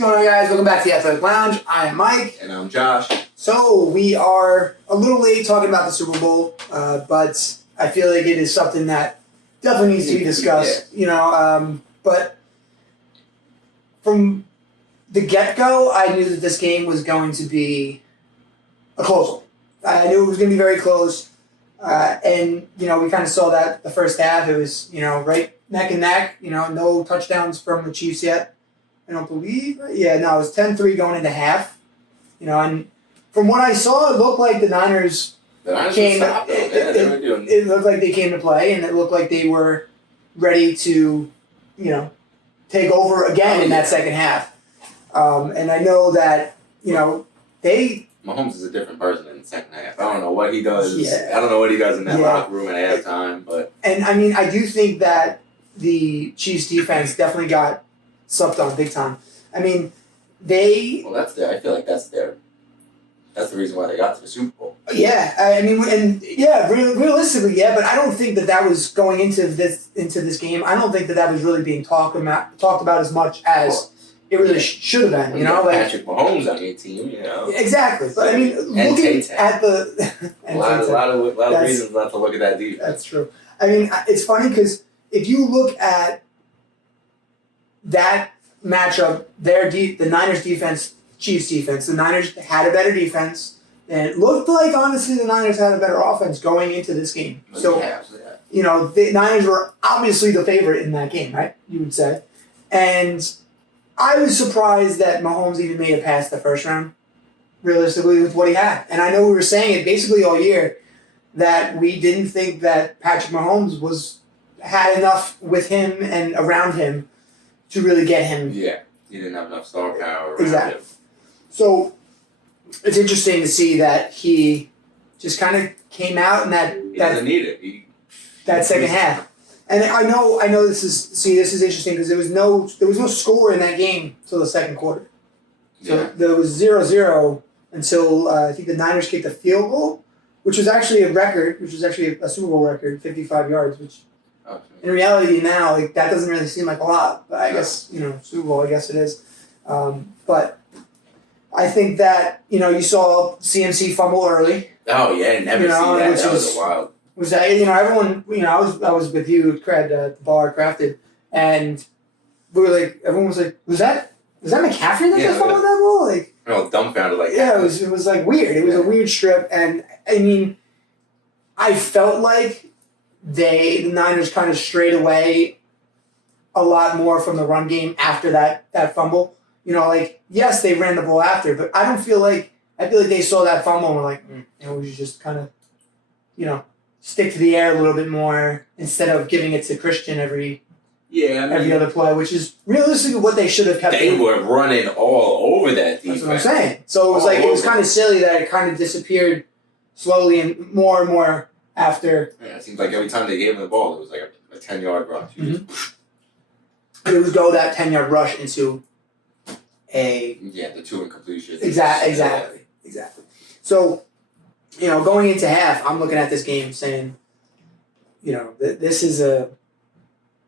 What's going on, guys? Welcome back to the Athletic Lounge. I am Mike. And I'm Josh. So, we are a little late talking about the Super Bowl, but I feel like it is something that definitely needs to be discussed. Yeah. But from the get-go, I knew that this game was going to be a close one. I knew it was going to be very close. And we kind of saw that the first half. It was, right neck and neck. No touchdowns from the Chiefs yet. I don't believe. Yeah, no, it was 10-3 going into half. And from what I saw, it looked like the Niners came. It looked like they came to play, and it looked like they were ready to, take over again in that second half. And I know that, Mahomes is a different person in the second half. I don't know what he does. Yeah. I don't know what he does in that locker room at halftime. But I do think that the Chiefs defense definitely got slept on big time. I feel like that's the reason why they got to the Super Bowl. Yeah, realistically, yeah, but I don't think that was going into this game. I don't think that was really being talked about as much as it really should have been. Patrick Mahomes on your team, Exactly, but looking at the a lot of reasons not to look at that defense. That's true. It's funny because if you look at that matchup, the Niners defense, Chiefs defense, the Niners had a better defense, and it looked like, honestly, the Niners had a better offense going into this game. So, the Niners were obviously the favorite in that game, right? You would say. And I was surprised that Mahomes even made it past the first round, realistically, with what he had. And I know we were saying it basically all year that we didn't think that Patrick Mahomes had enough with him and around him to really get him. Yeah, he didn't have enough star power around exactly. him. So it's interesting to see that he just kind of came out in he doesn't need it. That second half. And I know this is interesting because there was no score in that game until the second quarter. So there was 0-0 until I think the Niners kicked a field goal, which was actually a record, which was actually a Super Bowl record, 55 yards, which in reality now, that doesn't really seem like a lot. But I guess, Super Bowl, I guess it is. But I think that, you saw CMC fumble early. Oh, yeah, never seen that. That was wild. Was that, everyone, I was with you at the bar crafted, and we were like, everyone was like, was that McCaffrey that just fumbled that ball? Like, dumbfounded like that. Yeah, it was like weird. It was a weird strip, and I felt like the Niners kind of strayed away a lot more from the run game after that fumble. Yes, they ran the ball after, but I feel like they saw that fumble and were like, we should just kind of, stick to the air a little bit more instead of giving it to Christian every other play, which is realistically what they should have kept doing. They were running all over that defense. That's what I'm saying. So it was kind of silly that it kind of disappeared slowly and more after. Yeah, it seems like every time they gave him the ball, it was like a 10-yard rush. Mm-hmm. And it would go that 10-yard rush into the 2 incompletions. Exactly. So, going into half, I'm looking at this game saying, this is going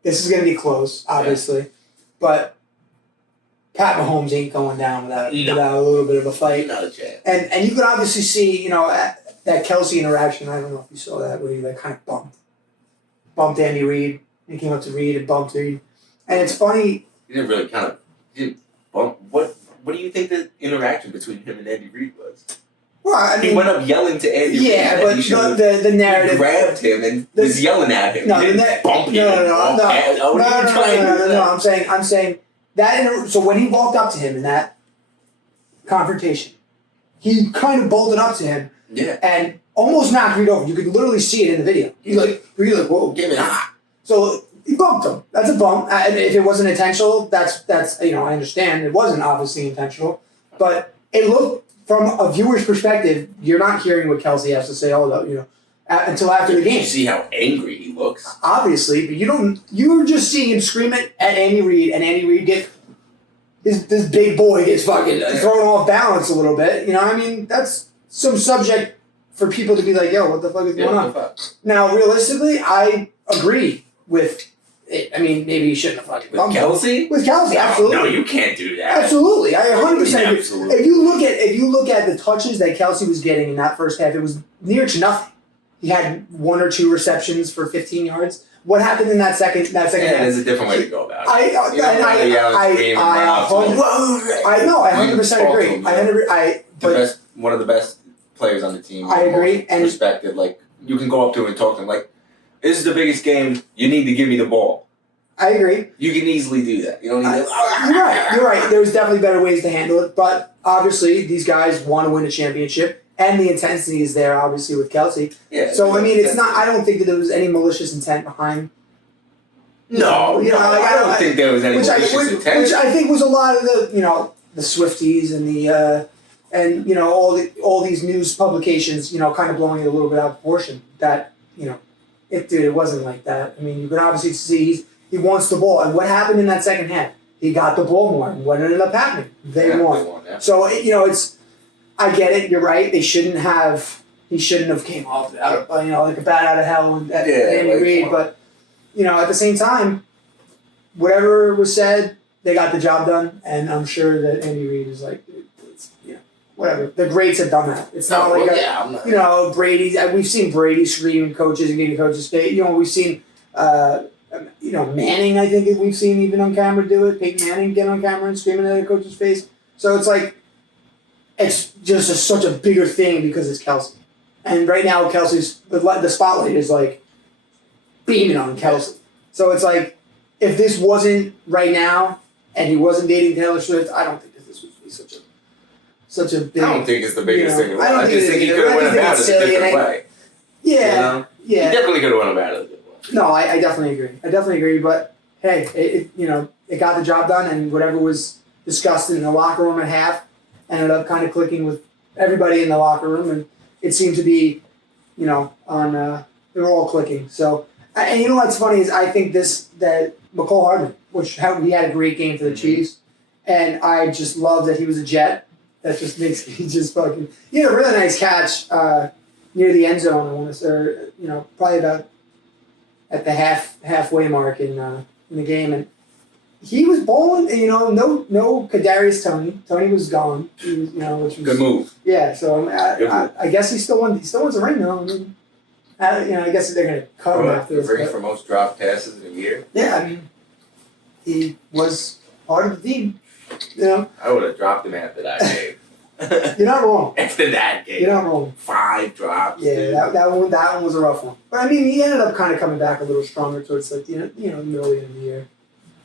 to be close, obviously, but Pat Mahomes ain't going down without a little bit of a fight. Not a chance. And you could obviously see, that Kelsey interaction. I don't know if you saw that, where he kind of bumped Andy Reid. He came up to Reid and bumped Reid. And it's funny. He didn't bump. What do you think the interaction between him and Andy Reid was? Well, he went up yelling to Andy Reid. Yeah, but the narrative. He grabbed him and was yelling at him. No, he didn't bump him. No. I'm saying that. So when he walked up to him in that confrontation, he kind of bolted up to him. Yeah. And almost knocked Reid over. You could literally see it in the video. He's like, whoa, give me that. So he bumped him. That's a bump. And if it wasn't intentional, that's I understand. It wasn't obviously intentional. But it looked, from a viewer's perspective, you're not hearing what Kelsey has to say until after the game. You see how angry he looks? Obviously, but you're just seeing him scream at Andy Reid, and Andy Reid this big boy gets fucking thrown off balance a little bit. That's some subject for people to be like, yo, what the fuck is going on? Now, realistically, I agree with Maybe he shouldn't have fucking with Kelce. With Kelce, absolutely. No, you can't do that. Absolutely, I 100% agree. Absolutely. If you look at the touches that Kelce was getting in that first half, it was near to nothing. He had 1 or 2 receptions for 15 yards. What happened in that second half? There's a different way to go about it. I 100% agree. One of the best players on the team. I agree. And respected. Like, you can go up to him and talk to him. Like, this is the biggest game. You need to give me the ball. I agree. You can easily do that. You don't need to. You're right. There's definitely better ways to handle it. But obviously, these guys want to win a championship. And the intensity is there, obviously, with Kelce. Yeah. So, it's not. I don't think that there was any malicious intent behind. I don't think there was any malicious intent. Which I think was a lot of the Swifties and the all these news publications, kind of blowing it a little bit out of proportion. That it wasn't like that. You can obviously see he wants the ball. And what happened in that second half? He got the ball more. And what ended up happening? They won. Yeah. So it's. I get it. You're right. He shouldn't have came off out of like a bat out of hell and Andy Reid. But at the same time, whatever was said, they got the job done, and I'm sure that Andy Reid is like, whatever. The greats have done that. It's not Brady. We've seen Brady screaming coaches and getting coaches' face. We've seen Manning. I think we've seen even on camera do it. Peyton Manning get on camera and screaming at a coach's face. So it's like. It's just such a bigger thing because it's Kelce. And right now, Kelce's the spotlight is like beaming on Kelce. So it's like, if this wasn't right now and he wasn't dating Taylor Swift, I don't think that this would be such a big. I don't think it's the biggest thing. I just think he could have went about it a different way. Yeah. He definitely could have went about it a different way. No, I definitely agree. But hey, it got the job done, and whatever was discussed in the locker room at half ended up kind of clicking with everybody in the locker room, and it seemed to be, they were all clicking. So, and what's funny is I think that McCole Hardman, he had a great game for the Chiefs, and I just love that he was a Jet. That just makes me just fucking. He had a really nice catch near the end zone. I want to say, probably about at the halfway mark in the game, and. He was bowling, no Kadarius Toney. Toney was gone. He was, which was good move. Yeah, so I guess he still wants a ring though. I guess they're gonna cut him after this. Ring for most dropped passes in a year. Yeah, he was part of the team. I would have dropped him after that game. You're not wrong. After that game, you're not wrong. 5 drops. Yeah, that one was a rough one. But he ended up kind of coming back a little stronger towards the middle of the year.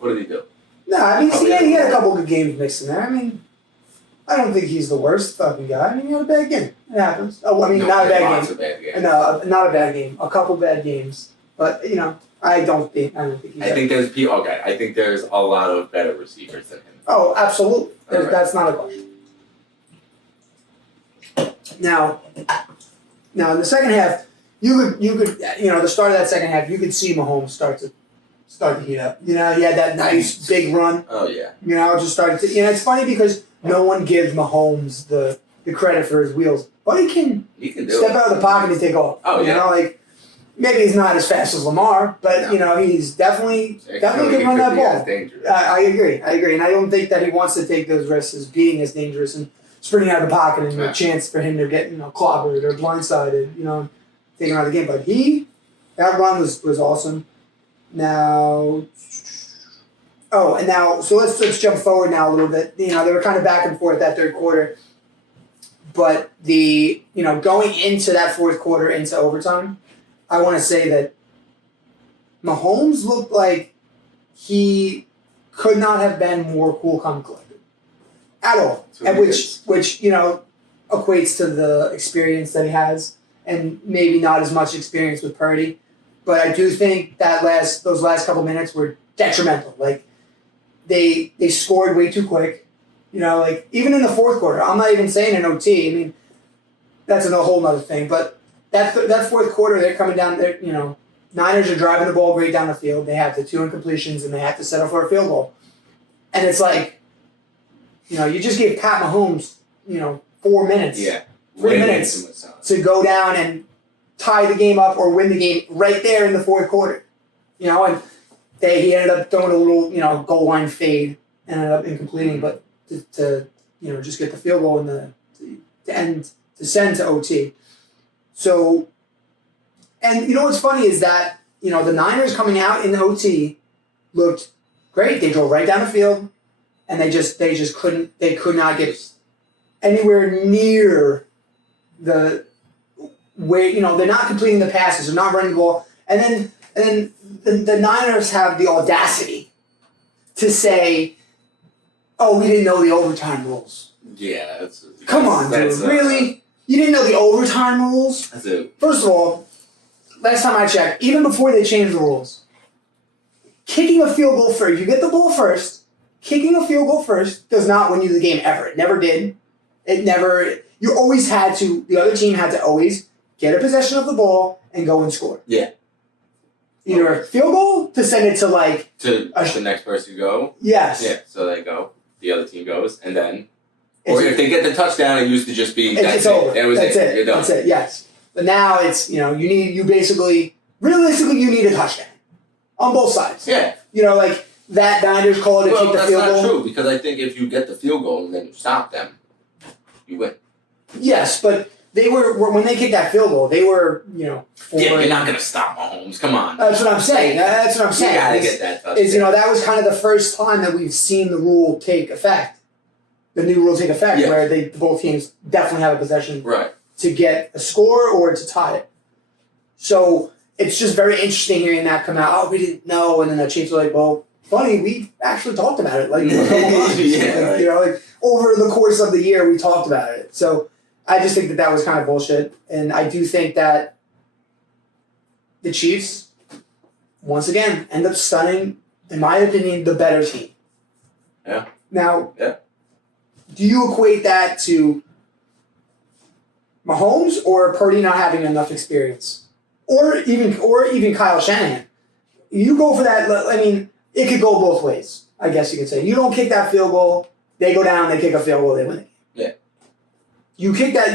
What did he do? No, he had a couple good games mixed in there. I don't think he's the worst fucking guy. He had a bad game. It happens. Not a bad game. No, not a bad game. A couple bad games. But, I don't think he's I think there's people. Okay, I think there's a lot of better receivers than him. Oh, absolutely. Right. That's not a question. Now in the second half, you could the start of that second half, you could see Mahomes start to heat up. He had that nice big run. Oh yeah. Just started to. It's funny because no one gives Mahomes the credit for his wheels, but he can step out of the pocket and take off. Oh yeah. Maybe he's not as fast as Lamar, but he's definitely can run that ball. I agree, and I don't think that he wants to take those risks as being as dangerous and sprinting out of the pocket and a chance for him to get clobbered or blindsided, taking out of the game. But that run was awesome. So let's jump forward now a little bit. They were kind of back and forth that third quarter, but going into that fourth quarter into overtime, I want to say that Mahomes looked like he could not have been more cool, calm, collected at all, which equates to the experience that he has, and maybe not as much experience with Purdy. But I do think that those last couple minutes were detrimental. They scored way too quick. Even in the fourth quarter, I'm not even saying an OT. That's a whole other thing. But that fourth quarter, they're coming down there. Niners are driving the ball great down the field. They have the 2 incompletions, and they have to settle for a field goal. And it's like, you just gave Pat Mahomes, 4 minutes. Yeah. 3 minutes to go down and tie the game up or win the game right there in the fourth quarter. And he ended up throwing a little, goal line fade, ended up incompleting, but to just get the field goal to send to OT. So, and what's funny is that, the Niners coming out in the OT looked great. They drove right down the field, and they could not get anywhere near the way, they're not completing the passes, they're not running the ball. And then the Niners have the audacity to say, oh, we didn't know the overtime rules. Yeah, come on, dude. Really? You didn't know the overtime rules? That's it. First of all, last time I checked, even before they changed the rules, kicking a field goal first, you get the ball first, kicking a field goal first does not win you the game ever. It never did. You always had to, the other team had to always get a possession of the ball and go and score. Yeah. Either a field goal to send it to the next person to go. Yes. Yeah, so they go. The other team goes, and then, or if they get the touchdown, it used to just be it's over. That's it. You're done. That's it. Yes. But now it's realistically you need a touchdown on both sides. Yeah. That Niners call it a kick the field goal. That's not true because I think if you get the field goal and then you stop them, you win. Yes, but they were when they kicked that field goal, they were Yeah, you're not gonna stop Mahomes. Come on. That's what I'm saying. You gotta get that touchdown. That was kind of the first time that we've seen the rule take effect. The new rule take effect, where both teams definitely have a possession to get a score or to tie it. So it's just very interesting hearing that come out. Oh, we didn't know, and then the Chiefs were like, well, funny, we actually talked about it a couple months. Over the course of the year, we talked about it. So I just think that was kind of bullshit, and I do think that the Chiefs, once again, end up stunning, in my opinion, the better team. Yeah. Now, do you equate that to Mahomes or Purdy not having enough experience, or even Kyle Shanahan? You go for that. I mean, it could go both ways. I guess you could say you don't kick that field goal, they go down, they kick a field goal, they win it. Yeah. You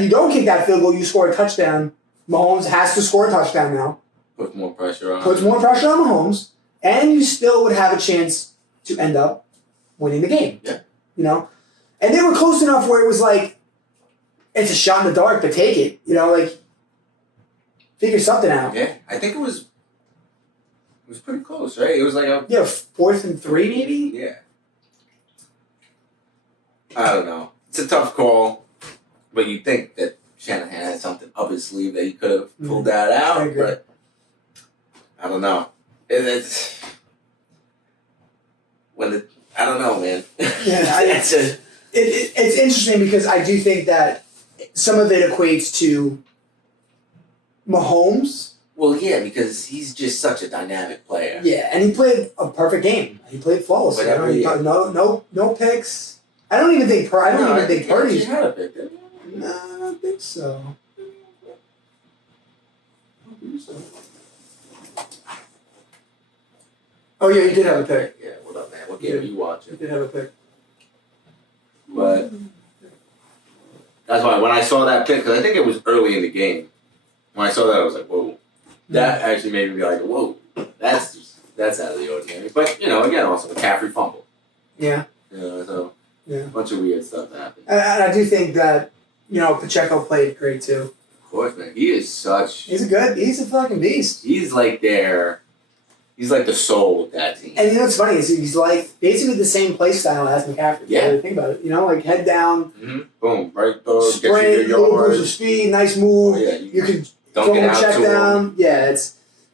don't kick that field goal, you score a touchdown. Mahomes has to score a touchdown now. Puts more pressure on Mahomes, and you still would have a chance to end up winning the game. Yeah. And they were close enough where it was like, it's a shot in the dark, but take it. Figure something out. Yeah, I think it was pretty close, right? It was like 4th and 3 maybe? Yeah. I don't know. It's a tough call, but you think that Shanahan had something up his sleeve that he could have pulled that out, but I don't know. I don't know, man. Yeah, it's interesting because I do think that some of it equates to Mahomes. Well, yeah, because he's just such a dynamic player. Yeah, and he played a perfect game. He played flawlessly. No picks. I don't even think Purdy's had a pick, didn't he? No, I don't think so. Oh yeah, he did have a pick. Yeah, what up, man? What game are you watching? He did have a pick. But that's why when I saw that pick, because I think it was early in the game. When I saw that, I was like, whoa. That actually made me be like, whoa, that's out of the ordinary. But, again, also McCaffrey fumble. Yeah. So a bunch of weird stuff happened. And I do think that, Pacheco played great too. Of course, man. He's a fucking beast. He's like the soul of that team. And what's funny is he's like basically the same play style as McCaffrey. Yeah. Really think about it. Head down. Mm-hmm. Boom. Right throw. Sprint, little burst of speed, nice move. Oh, yeah. You can don't throw get him out check to down. him. Yeah,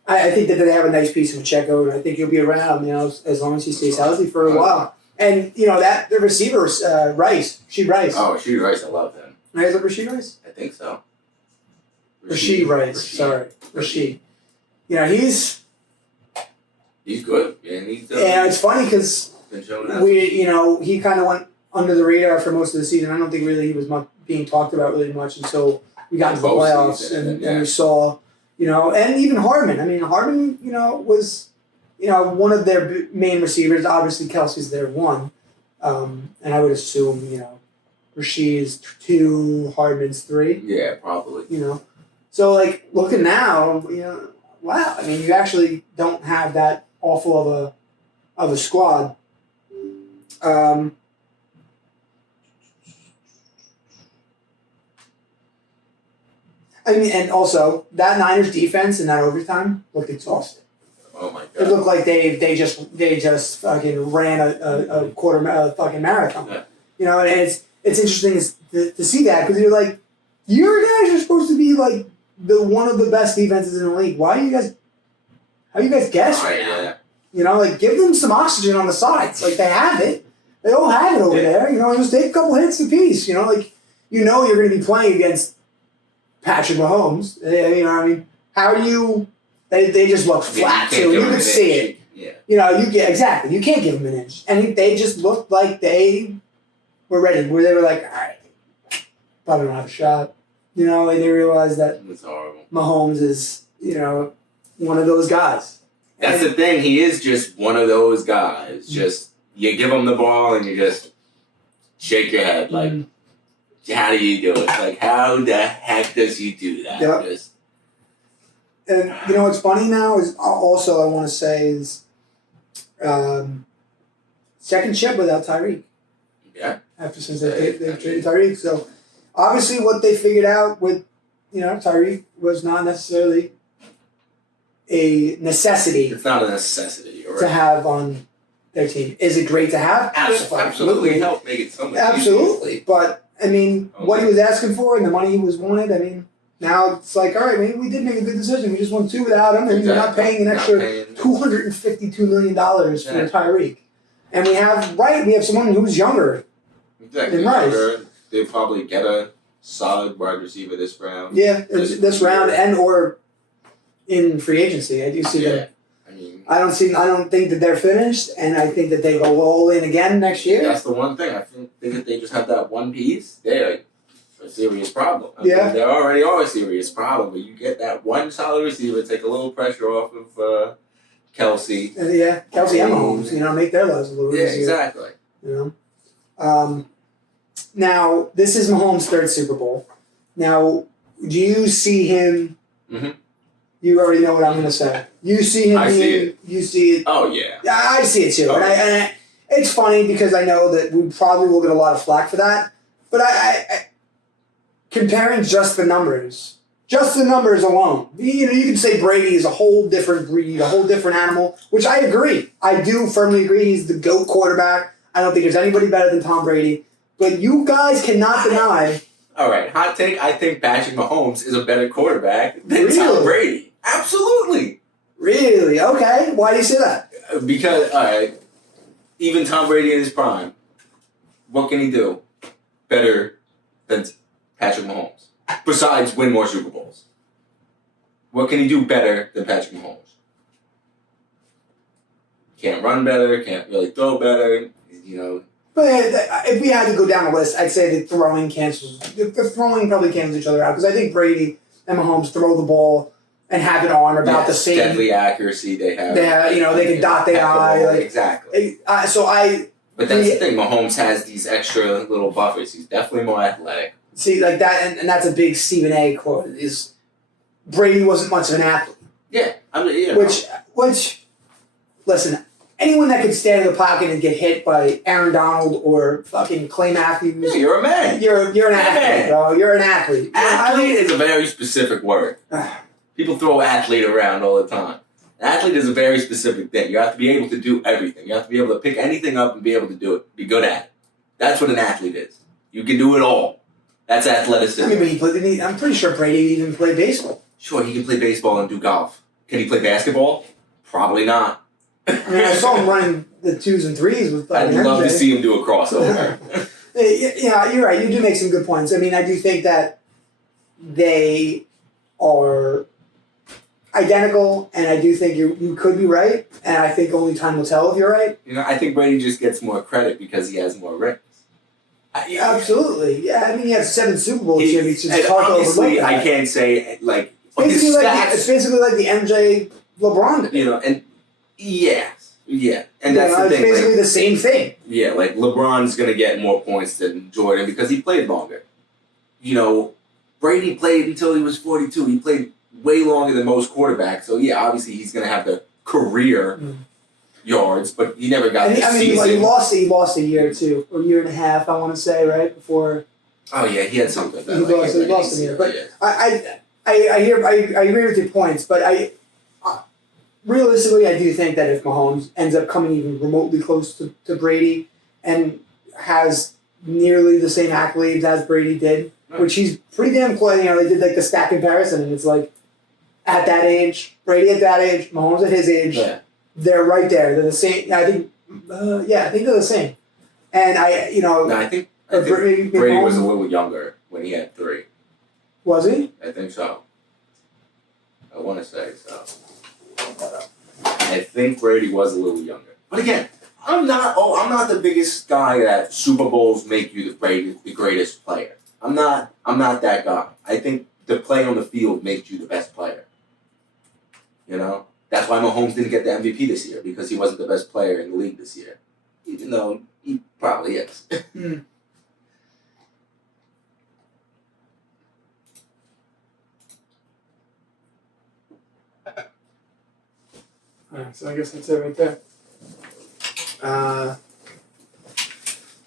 I think that they have a nice piece of Pacheco, and I think he'll be around, as long as he stays healthy for a while. And, the receiver, Rice. Oh, Rasheed Rice, I love him. Right, is it Rasheed Rice? I think so. Rasheed Rice, sorry. Rasheed. He's good. And it's funny because he kind of went under the radar for most of the season. I don't think really he was being talked about really much until we got to the playoffs and we saw, and even Hardman. I mean, Hardman, was, one of their main receivers. Obviously, Kelsey's their one. And I would assume, Rasheed's 2, Hardman's 3. Yeah, probably. So, looking now, wow. I mean, you actually don't have that awful of of a squad. I mean, and also that Niners defense in that overtime looked exhausted. Oh my It god! looked like they just fucking ran a fucking marathon. Yeah. You know, and it's interesting to see that because you're like, your guys are supposed to be like the one of the best defenses in the league. Why are you guys? How you guys guess right now? Yeah. You know, like give them some oxygen on the sides. Like they have it. They all have it over there. You know, just take a couple hits apiece. You know, like you're going to be playing against Patrick Mahomes. You know, what I mean, how do you? They just look flat too. You could see it. Yeah. You know, you can't give them an inch, and they just looked like they were ready. Where they were like, all right, probably don't have a shot. You know, and they realized that It's horrible. Mahomes is, you know, one of those guys. That's the thing. He is just one of those guys. Just you give him the ball and you just shake your head like, how do you do it? Like, how the heck does he do that? Yep. And you know what's funny now is also I want to say is second chip without Tyreek. Yeah. Since they traded Tyreek, so obviously what they figured out with Tyreek was not necessarily a necessity. It's not a necessity, to have on their team. Is it great to have? Absolutely. Help make it so much absolutely. easier. But I mean, what he was asking for and the money he was wanted. I mean. Now it's like, all right, maybe we did make a good decision. We just won 2 without him, and we're not paying an extra $252 million for Tyreek. And we have someone who's younger than Rice. They'll probably get a solid wide receiver this round. Yeah, this round and or in free agency. I do see that. I mean, I don't think that they're finished, and I think that they go all in again next year. That's the one thing. I think that they just have that one piece. They're a serious problem. I mean, they already are a serious problem, but you get that one solid receiver, take a little pressure off of Kelsey. Kelsey and Mahomes, make their lives a little easier. Yeah, exactly. Now, this is Mahomes' third Super Bowl. Now, do you see him? Mm-hmm. You already know what I'm going to say. You see him. You see it. Oh yeah. I see it too, and it's funny because I know that we probably will get a lot of flack for that, but I comparing just the numbers alone. You can say Brady is a whole different breed, a whole different animal, which I agree. I do firmly agree he's the GOAT quarterback. I don't think there's anybody better than Tom Brady. But you guys cannot deny. All right, hot take. I think Patrick Mahomes is a better quarterback than Tom Brady. Absolutely. Really? Okay. Why do you say that? Because, all right, even Tom Brady in his prime, what can he do better than Patrick Mahomes? Besides win more Super Bowls. What can he do better than Patrick Mahomes? Can't run better, can't really throw better, But if we had to go down the list, I'd say the throwing probably cancels each other out because I think Brady and Mahomes throw the ball and have an arm about the same. Deadly accuracy they have. They can dot the eye. Exactly. But that's the thing. Mahomes has these extra little buffers. He's definitely more athletic. See, like that, and that's a big Stephen A. quote. Is Brady wasn't much of an athlete. Yeah, Which, listen, anyone that could stand in the pocket and get hit by Aaron Donald or fucking Clay Matthews, you're a man. You're an athlete, bro. You're an athlete. Athlete is a very specific word. People throw athlete around all the time. An athlete is a very specific thing. You have to be able to do everything. You have to be able to pick anything up and be able to do it. Be good at it. That's what an athlete is. You can do it all. That's athleticism. I mean, but I'm pretty sure Brady even played baseball. Sure, he can play baseball and do golf. Can he play basketball? Probably not. I mean, I saw him running the 2s and 3s with I'd love to see him do a crossover. Yeah, you're right. You do make some good points. I mean, I do think that they are identical, and I do think you could be right, and I think only time will tell if you're right. I think Brady just gets more credit because he has more rings. Absolutely. Yeah, I mean, he has 7 Super Bowl championships. Obviously, I can't say, like, it's basically like the MJ LeBron. And yeah. And that's the thing. It's basically the same thing. Yeah, like LeBron's going to get more points than Jordan because he played longer. Brady played until he was 42. He played way longer than most quarterbacks. So, yeah, obviously he's going to have the career, yards, but he never got the I mean, season. he lost a year or two, or a year and a half, I want to say, right before. Oh yeah, he had something. He lost a year, but I agree with your points, but realistically, I do think that if Mahomes ends up coming even remotely close to Brady and has nearly the same accolades as Brady did, which he's pretty damn close. You know, they did like the stat comparison, and it's like at that age, Brady at that age, Mahomes at his age, they're right there. They're the same. I think, I think they're the same. And I think Brady Mahomes, was a little younger when he had 3. Was he? I think so. I want to say so. I think Brady was a little younger. But again, I'm not the biggest guy that Super Bowls make you the greatest player. I'm not that guy. I think the play on the field makes you the best player. You know? That's why Mahomes didn't get the MVP this year, because he wasn't the best player in the league this year. Even though he probably is. Alright, so I guess that's it right there.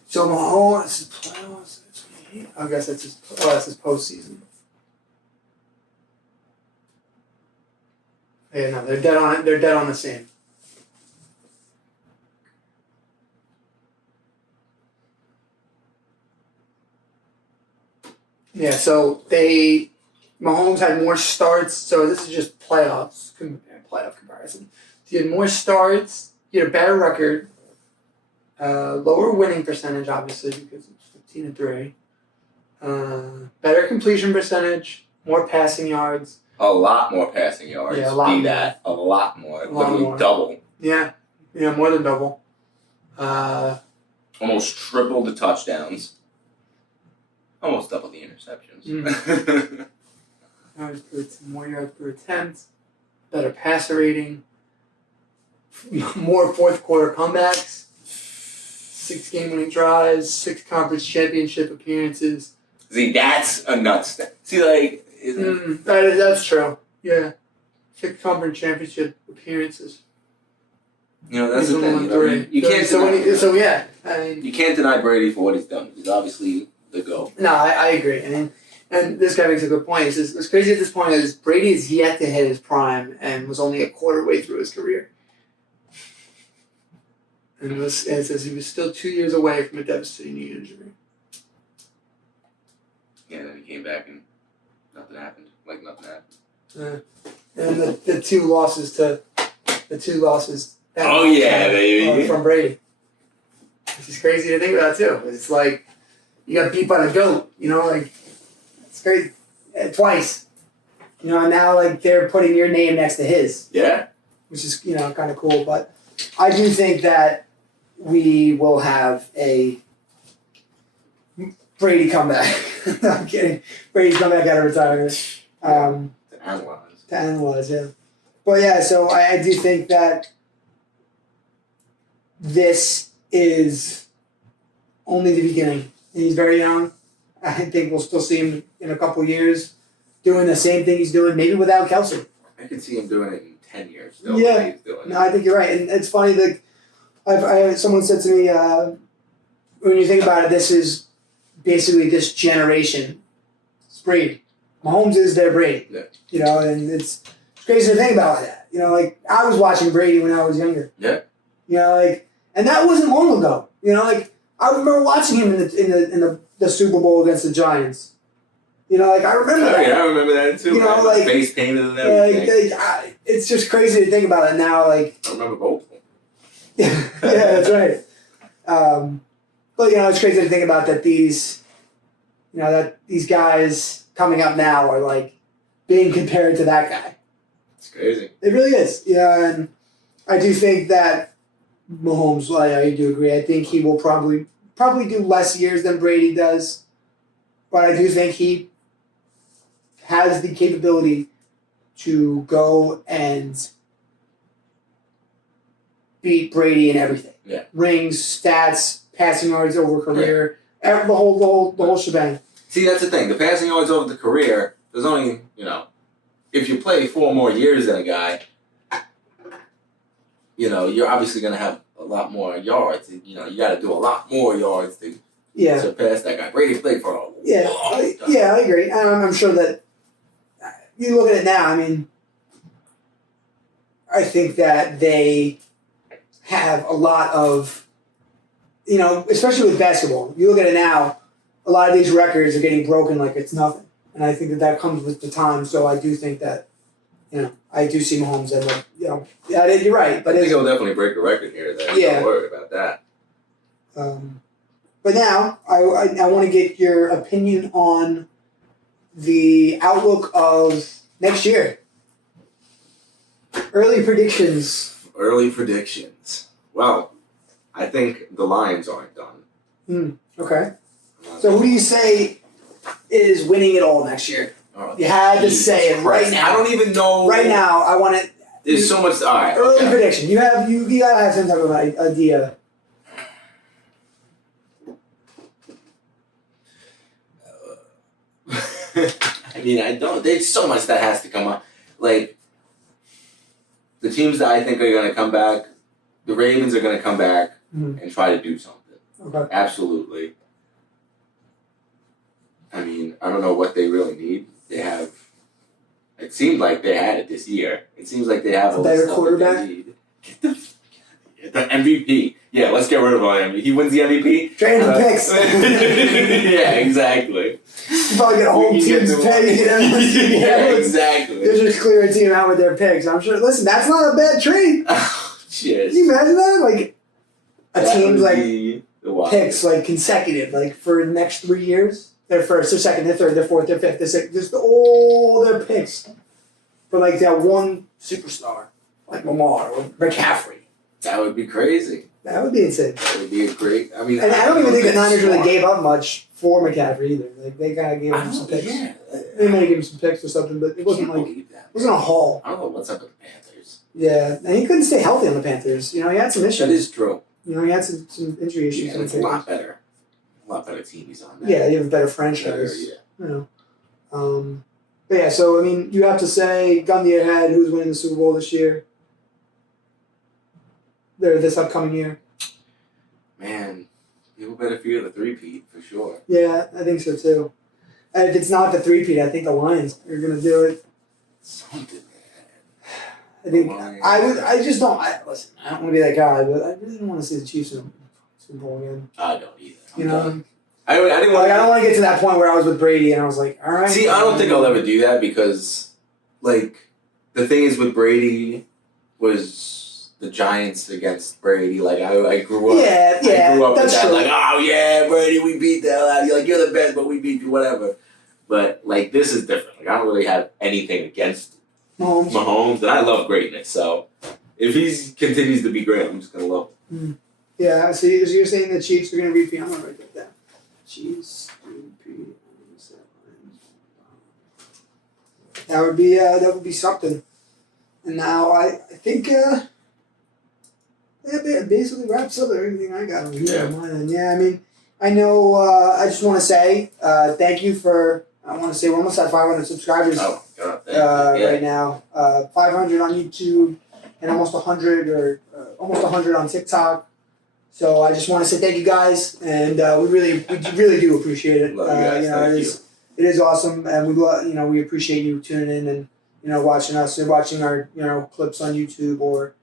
So Mahomes, playoffs. I guess that's his postseason. Yeah, no, they're dead on it. They're dead on the same. Yeah, so Mahomes had more starts. So this is just playoff comparison. So he had more starts. He had a better record. Lower winning percentage, obviously, because it's 15-3. Better completion percentage. More passing yards. A lot more passing yards. Yeah, a lot more. A lot more. Literally more. Double. Yeah, more than double. Almost triple the touchdowns. Almost double the interceptions. More yards per attempt. Better passer rating. More fourth quarter comebacks. 6 game-winning drives. 6 conference championship appearances. See, that's a nuts thing. See, like... that's true. Yeah. 6 conference championship appearances. You know, that's the thing. You can't you can't deny Brady for what he's done. He's obviously the GOAT. No, I agree. And this guy makes a good point. He says, what's crazy at this point is Brady is yet to hit his prime and was only a quarter way through his career. And it says he was still 2 years away from a devastating knee injury. Yeah, and then he came back and nothing happened. Like nothing happened. And the two losses. From Brady. Which is crazy to think about too. It's like you got beat by the GOAT. You know, like it's crazy. Twice. You know, and now like they're putting your name next to his. Yeah. Which is kind of cool, but I do think that we will have a Brady comeback. No, I'm kidding. Brady's comeback out of retirement. To analyze, yeah. But yeah, so I do think that this is only the beginning. He's very young. I think we'll still see him in a couple years doing the same thing he's doing, maybe without Kelsey. I could see him doing it in 10 years. Still, yeah. No, I think you're right. And it's funny, like, someone said to me, when you think about it, this is basically this generation. It's Brady. Mahomes is their Brady. Yeah. You know, and it's crazy to think about that. You know, like, I was watching Brady when I was younger. Yeah. You know, like, and that wasn't long ago. You know, like, I remember watching him in the Super Bowl against the Giants. You know, like, I remember that. Yeah, I remember that too. You know, like, face painted and everything. It's just crazy to think about it now. Like, I remember both of them. Yeah, that's right. But you know, it's crazy to think about that these guys coming up now are like being compared to that guy. It's crazy. It really is. Yeah, and I do think that Mahomes. I do agree. I think he will probably do less years than Brady does, but I do think he has the capability to go and beat Brady in everything. Yeah. Rings, stats, passing yards over career, the whole shebang. See, that's the thing. The passing yards over the career, there's only, if you play 4 more years than a guy, you're obviously going to have a lot more yards. You got to do a lot more yards to surpass that guy. Brady played for a long time. I agree. I'm sure that you look at it now. I mean, I think that they have a lot of, especially with basketball. You look at it now, a lot of these records are getting broken like it's nothing. And I think that comes with the time. So I do think that, I do see Mahomes and, you're right. But I think he'll definitely break a record here. Don't worry about that. But now, I want to get your opinion on the outlook of next year. Early predictions. Well, I think the Lions aren't done. Okay. So who do you say is winning it all next year? Oh, you had to say it right now. I don't even know. Right now, I want it. There's so much. All right. Early prediction. You gotta have some type of idea. I mean, I don't. There's so much that has to come up. Like the teams that I think are going to come back, the Ravens are going to come back and try to do something. Okay. Absolutely. I mean, I don't know what they really need. They have. It seemed like they had it this year. It seems like they have a better quarterback. They need. The MVP. Yeah, let's get rid of him. He wins the MVP. Trade him picks. Yeah, exactly. You probably get a whole team's pay. Yeah, exactly. They'll just clear a team out with their picks. I'm sure. Listen, that's not a bad trade. Shit. Can you imagine that? Like a team's like picks like consecutive, like for the next 3 years. Their first, their second, their third, their fourth, their fifth, their sixth. Just all their picks for like that one superstar, like Lamar or McCaffrey. That would be crazy. That would be insane. That would be a great. I mean, and I don't even think the Niners really gave up much for McCaffrey either. Like they kind of gave him some picks. Yeah. They might have given him some picks or something, but it wasn't like it wasn't a haul. I don't know what's up with the Panthers. Yeah, and he couldn't stay healthy on the Panthers. He had some issues. That is true. He had some injury issues. Yeah, it's a lot better team he's on. Yeah, you have a better franchise. But yeah, so I mean, you have to say, gun to your head, who's winning the Super Bowl this year? This upcoming year. Man, people better fear the three-peat for sure. Yeah, I think so too. And if it's not the three-peat, I think the Lions are going to do it. Something, man. I think I just don't. Listen, I don't want to be that guy, but I really don't want to see the Chiefs in the Super Bowl again. I don't either. I didn't want. I don't want to get to that point where I was with Brady and I was like, all right. See, I don't think I'll ever do that because, like, the thing is with Brady was the Giants against Brady. Like, I grew up. Yeah, I grew up with that. True. Like, oh yeah, Brady, we beat the hell out of you. Like, you're the best, but we beat you, whatever. But like, this is different. Like, I don't really have anything against Mahomes, and I love greatness. So if he continues to be great, I'm just gonna love him. Yeah. So you're saying the Chiefs are going to repeat? I'm gonna write that down. Chiefs repeat. That would be something. And now I think that basically wraps up everything I got on here. Yeah. I mean, I know. I just want to say thank you for. I want to say we're almost at 500 subscribers. Oh God, right now. 500 on YouTube and almost 100 on TikTok. So I just want to say thank you guys, and we really do appreciate it. Love you guys. It is awesome, and we appreciate you tuning in and watching us and watching our clips on YouTube or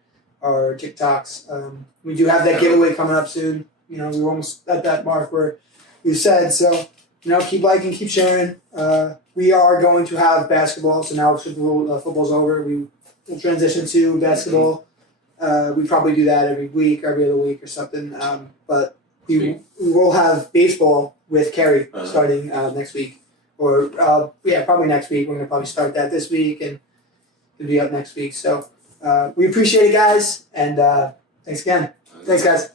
our TikToks. We do have that giveaway coming up soon. We're almost at that mark where you said so. Keep liking, keep sharing. We are going to have basketball, so now football's over. We will transition to basketball. We probably do that every other week or something. But we will have baseball with Kerry starting next week. Or, probably next week. We're going to probably start that this week, and it'll be up next week. So we appreciate it, guys, and thanks again. Thanks, guys.